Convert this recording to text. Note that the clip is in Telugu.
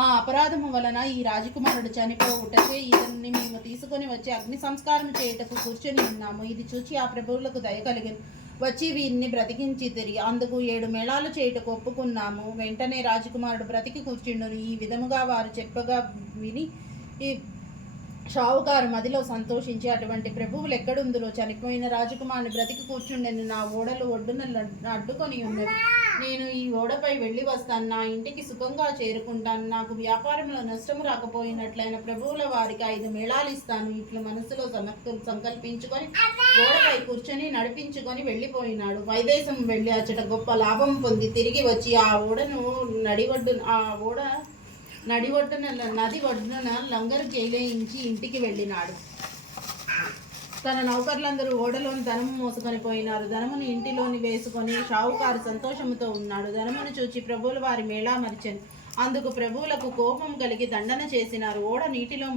ఆ అపరాధము వలన ఈ రాజకుమారుడు చనిపోవుటచే ఇతన్ని మేము తీసుకొని వచ్చి అగ్ని సంస్కారం చేయుటకు కూర్చొని ఉన్నాము. ఇది చూచి ఆ ప్రభువులకు దయ కలిగింది. వచ్చి వీరిని బ్రతికించి తిరిగి అందుకు ఏడు మేళాలు చేయుటకు ఒప్పుకున్నాము. వెంటనే రాజకుమారుడు బ్రతికి కూర్చుండును. ఈ విధముగా వారు చెప్పగా విని ఈ షావుకారు మదిలో సంతోషించి అటువంటి ప్రభువులు ఎక్కడుందులో చనిపోయిన రాజకుమారుని బ్రతికి కూర్చుండని. నా ఓడలు ఒడ్డున అడ్డుకొని ఉన్నది నేను ఈ ఓడపై వెళ్ళి వస్తాను నా ఇంటికి సుఖంగా చేరుకుంటాను నాకు వ్యాపారంలో నష్టం రాకపోయినట్లయిన ప్రభువుల వారికి ఐదు మేళాలు ఇస్తాను. ఇట్లు మనసులో సమర్థ సంకల్పించుకొని ఓడపై కూర్చొని నడిపించుకొని వెళ్ళిపోయినాడు. వైదేశం వెళ్ళి అచ్చట గొప్ప లాభం పొంది తిరిగి వచ్చి ఆ ఓడను నడివడ్డు ఆ ఓడ నడి ఒడ్డున నది ఒడ్డున లంగరు జైలేయించి ఇంటికి వెళ్ళినాడు. తన నౌకర్లందరూ ఓడలోని ధనము మోసుకొని పోయినారు. ధనమును ఇంటిలోని వేసుకొని షావుకారు సంతోషముతో ఉన్నాడు. ధనమును చూచి ప్రభువులు వారి మేళా మరిచెను. అందుకు ప్రభువులకు కోపం కలిగి దండన చేసినారు. ఓడ నీటిలో